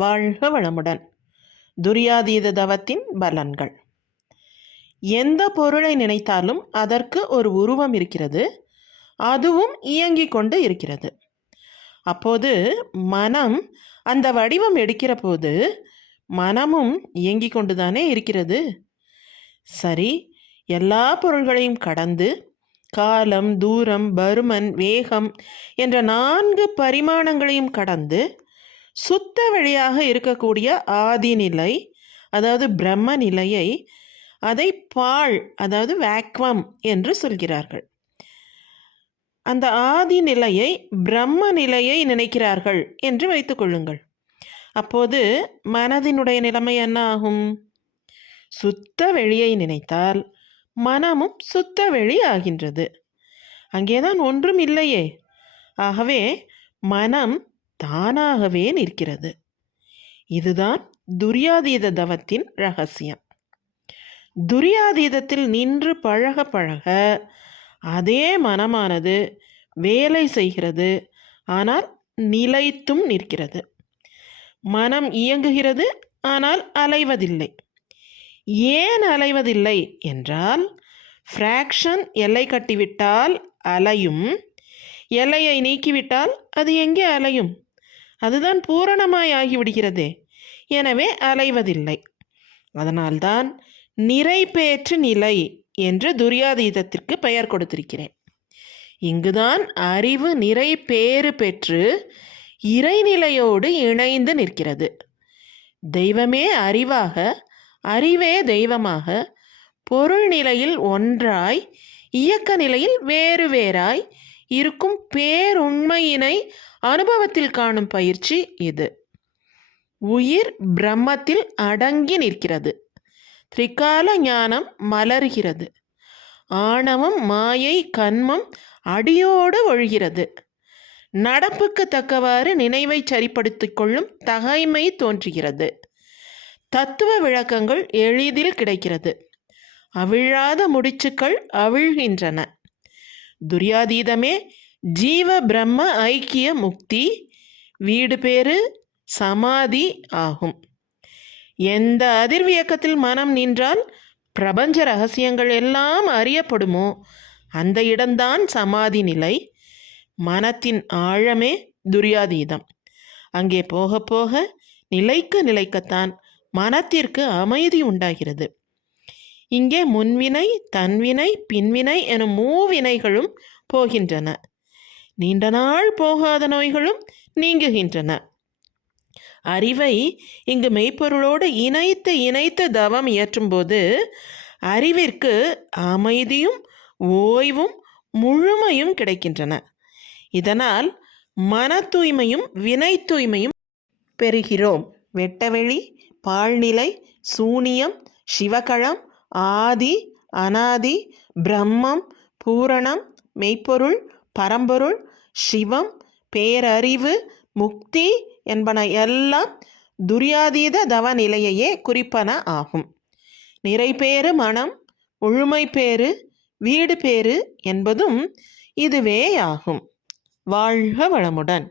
வாழ்க வளமுடன். துரியாதீத தவத்தின் பலன்கள். எந்த பொருளை நினைத்தாலும் அதற்கு ஒரு உருவம் இருக்கிறது, அதுவும் இயங்கிக் கொண்டு இருக்கிறது. அப்போது மனம் அந்த வடிவம் எடுக்கிற போது மனமும் இயங்கிக் கொண்டுதானே இருக்கிறது. சரி, எல்லா பொருள்களையும் கடந்து காலம், தூரம், பருமன், வேகம் என்ற 4 பரிமாணங்களையும் கடந்து சுத்த வழியாக இருக்கக்கூடிய ஆதிநிலை, அதாவது பிரம்ம நிலையை, அதை பாழ், அதாவது வேக்வம் என்று சொல்கிறார்கள். அந்த ஆதி நிலையை பிரம்ம நிலையை நினைக்கிறார்கள் என்று வைத்துக்கொள்ளுங்கள். அப்போது மனதினுடைய நிலைமை என்ன ஆகும்? சுத்த வெளியை நினைத்தால் மனமும் சுத்த வெளி ஆகின்றது. அங்கேதான் ஒன்றும் இல்லையே. ஆகவே மனம் தானாகவே நிற்கிறது. இதுதான் துரியாதீத தவத்தின் ரகசியம். துரியாதீதத்தில் நின்று பழக பழக அதே மனமானது வேலை செய்கிறது, ஆனால் நிலைத்தும் நிற்கிறது. மனம் இயங்குகிறது, ஆனால் அலைவதில்லை. ஏன் அலைவதில்லை என்றால், ஃப்ராக்ஷன் எல்லை கட்டிவிட்டால் அலையும், எல்லையை நீக்கிவிட்டால் அது எங்கே அலையும்? அதுதான் பூரணமாய் ஆகிவிடுகிறதே. எனவே அலைவதில்லை. அதனால்தான் நிறைபேற்று நிலை என்று துரியாதீதத்திற்கு பெயர் கொடுத்திருக்கிறேன். இங்குதான் அறிவு நிறை பேறு பெற்று இறைநிலையோடு இணைந்து நிற்கிறது. தெய்வமே அறிவாக, அறிவே தெய்வமாக, பொருள் நிலையில் ஒன்றாய், இயக்க நிலையில் வேறு வேறாய் இருக்கும் பேருண்மையினை அனுபவத்தில் காணும் பயிற்சி இது. உயிர் பிரம்மத்தில் அடங்கி நிற்கிறது. திரிகால ஞானம் மலர்கிறது. ஆணவம், மாயை, கன்மம் அடியோடு ஒழுகிறது. நடப்புக்கு தக்கவாறு நினைவை சரிப்படுத்திக் கொள்ளும் தகைமை தோன்றுகிறது. தத்துவ விளக்கங்கள் எளிதில் கிடைக்கிறது. அவிழாத முடிச்சுக்கள் அவிழ்கின்றன. துரியாதீதமே ஜீவ பிரம்ம ஐக்கிய முக்தி, வீடு பேறு, சமாதி ஆகும். எந்த அதிர்வியக்கத்தில் மனம் நின்றால் பிரபஞ்ச ரகசியங்கள் எல்லாம் அறியப்படுமோ அந்த இடம்தான் சமாதி நிலை. மனத்தின் ஆழமே துரியாதீதம். அங்கே போக போக நிலைக்கத்தான் மனத்திற்கு அமைதி உண்டாகிறது. இங்கே முன்வினை, தன்வினை, பின்வினை எனும் மூவினைகளும் போகின்றன. நீண்ட நாள் போகாத நோய்களும் நீங்குகின்றன. அறிவை இங்கு மெய்ப்பொருளோடு இணைத்து தவம் இயற்றும்போது அறிவிற்கு அமைதியும் ஓய்வும் முழுமையும் கிடைக்கின்றன. இதனால் மன தூய்மையும் வினை தூய்மையும் பெறுகிறோம். வெட்டவெளி, பாழ்நிலை, சூனியம், சிவகளம், ஆதி, அனாதி, பிரம்மம், பூரணம், மெய்ப்பொருள், பரம்பொருள், சிவம், பேரறிவு, முக்தி என்பன எல்லாம் துரியாதீத தவ நிலையையே குறிப்பன ஆகும். நிறைபேறு மனம், முழுமை பேறு, வீடு பேறு என்பதும் இதுவே ஆகும். வாழ்க வளமுடன்.